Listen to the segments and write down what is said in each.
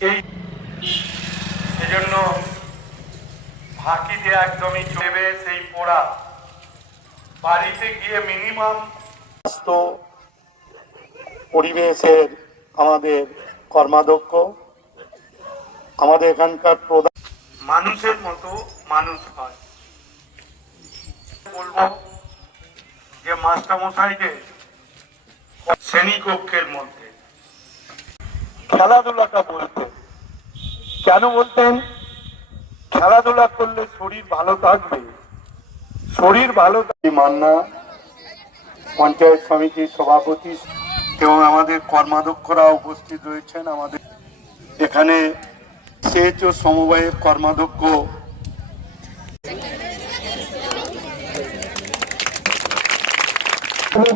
এই সেজন্য ফাঁকি একদমই চলবে সেই বাড়িতে গিয়ে মিনিমাম স্বাস্থ্য, পরিবেশের আমাদের কর্মাধ্যক্ষ, আমাদের এখানকার প্রধান মানুষের মতো মানুষ হয়। বলব যে মাস্টারমশাইকে শ্রেণীকক্ষের মধ্যে খেলাধুলাটা বলতেন কেন বলতেন খেলাধুলা করলে শরীর ভালো থাকবে। শরীর ভালো থাকবে মান্না পঞ্চায়েত সমিতির সভাপতি এবং আমাদের কর্মাধ্যক্ষরা উপস্থিত রয়েছেন আমাদের। এখানে সেচ ও সমবায়ের কর্মাধ্যক্ষ।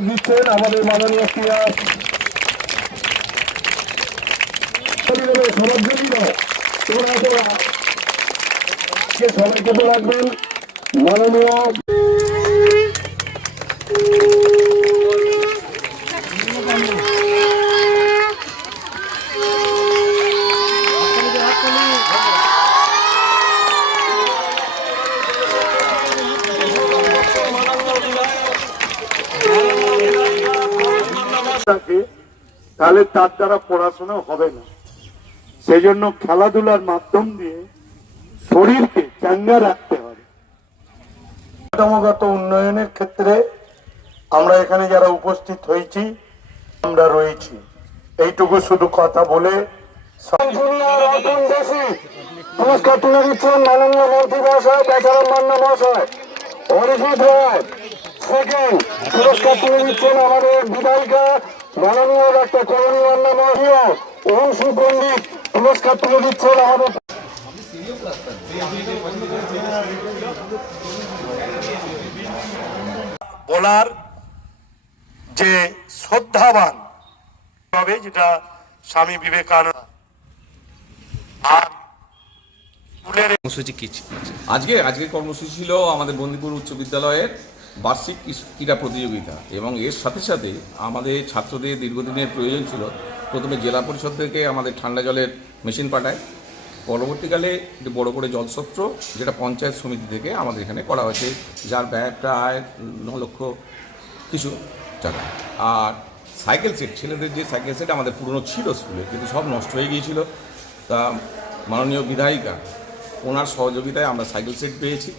দিচ্ছেন আমাদের মাননীয় ক্রিয়া কে সবাইকে তো রাখবেন। মাননীয় তাহলে তার দ্বারা পড়াশোনা হবে না। সেই জন্য খেলাধুলার মাধ্যম দিয়ে শরীরকে চাঙ্গা রাখতে হবে। কাঠামোগত উন্নয়নের ক্ষেত্রে আমরা এখানে যারা উপস্থিত হয়েছি আমরা রয়েছি। এইটুকু শুধু কথা বলে নমস্কার তুলে দিচ্ছেন মাননীয় মন্ত্রী মহাশয় বেচারাম মান্না মহাশয় অরিজিৎ রায় সেকেন্ড পুরস্কার তুলে দিচ্ছেন আমাদের বিধায়িকা মাননীয় ডাক্তার করণী মান্না মহাশয় অংশু পণ্ডিত পুরস্কার তুলে দিচ্ছেন আমাদের বলার যে শ্রদ্ধাবান হবে, যেটা স্বামী বিবেকানন্দ কর্মসূচি কি? আজকে আজকের কর্মসূচি ছিল আমাদের বন্দিপুর উচ্চ বিদ্যালয়ের বার্ষিক ক্রীড়া প্রতিযোগিতা এবং এর সাথে সাথে আমাদের ছাত্রদের দীর্ঘদিনের প্রয়োজন ছিল প্রথমে জেলা পরিষদ থেকে আমাদের ঠান্ডা জলের মেশিন পাঠায় পরবর্তীকালে একটি বড় করে জলসত্র যেটা পঞ্চায়েত সমিতি থেকে আমাদের এখানে করা হয়েছে যার ব্যয় প্রায় ন লক্ষ কিছু টাকা। আর সাইকেল সেট ছেলেদের যে সাইকেল সেট আমাদের পুরনো ছিল স্কুলে কিন্তু সব নষ্ট হয়ে গিয়েছিল। তা মাননীয় বিধায়িকা ওনার সহযোগিতায় আমরা সাইকেল সেট পেয়েছি।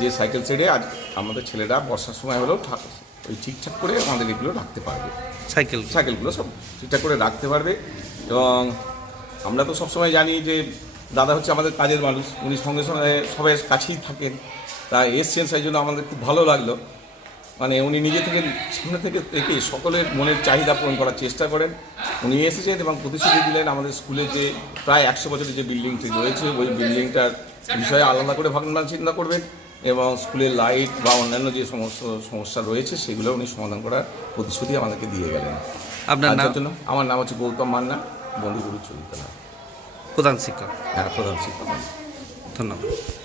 যে সাইকেল সেটে আজ আমাদের ছেলেরা বর্ষার সময় হলেও ওই ঠিকঠাক করে আমাদের এগুলো রাখতে পারবে। সাইকেল সাইকেলগুলো সব ঠিকঠাক করে রাখতে পারবে। এবং আমরা তো সবসময় জানি যে দাদা হচ্ছে আমাদের কাজের মানুষ উনি সঙ্গে সঙ্গে সবাই কাছেই থাকেন। তা এসছেন সেই জন্য আমাদের খুব ভালো লাগল। মানে উনি নিজে থেকে সামনে থেকে থেকে সকলের মনের চাহিদা পূরণ করার চেষ্টা করেন। উনি এসেছেন এবং প্রতিশ্রুতি দিলেন আমাদের স্কুলে যে প্রায় একশো বছরের যে বিল্ডিংটি রয়েছে ওই বিল্ডিংটার বিষয়ে আলাদা করে ভাবনা চিন্তা করবেন এবং স্কুলের লাইট বা অন্যান্য যে সমস্ত সমস্যা রয়েছে সেগুলো উনি সমাধান করার প্রতিশ্রুতি আমাদেরকে দিয়ে গেলেন। আপনার নাম? জন্য আমার নাম হচ্ছে গৌতম মান্না বন্ধুগুরু চরিত্র প্রধান শিক্ষক। হ্যাঁ প্রধান শিক্ষক। ধন্যবাদ।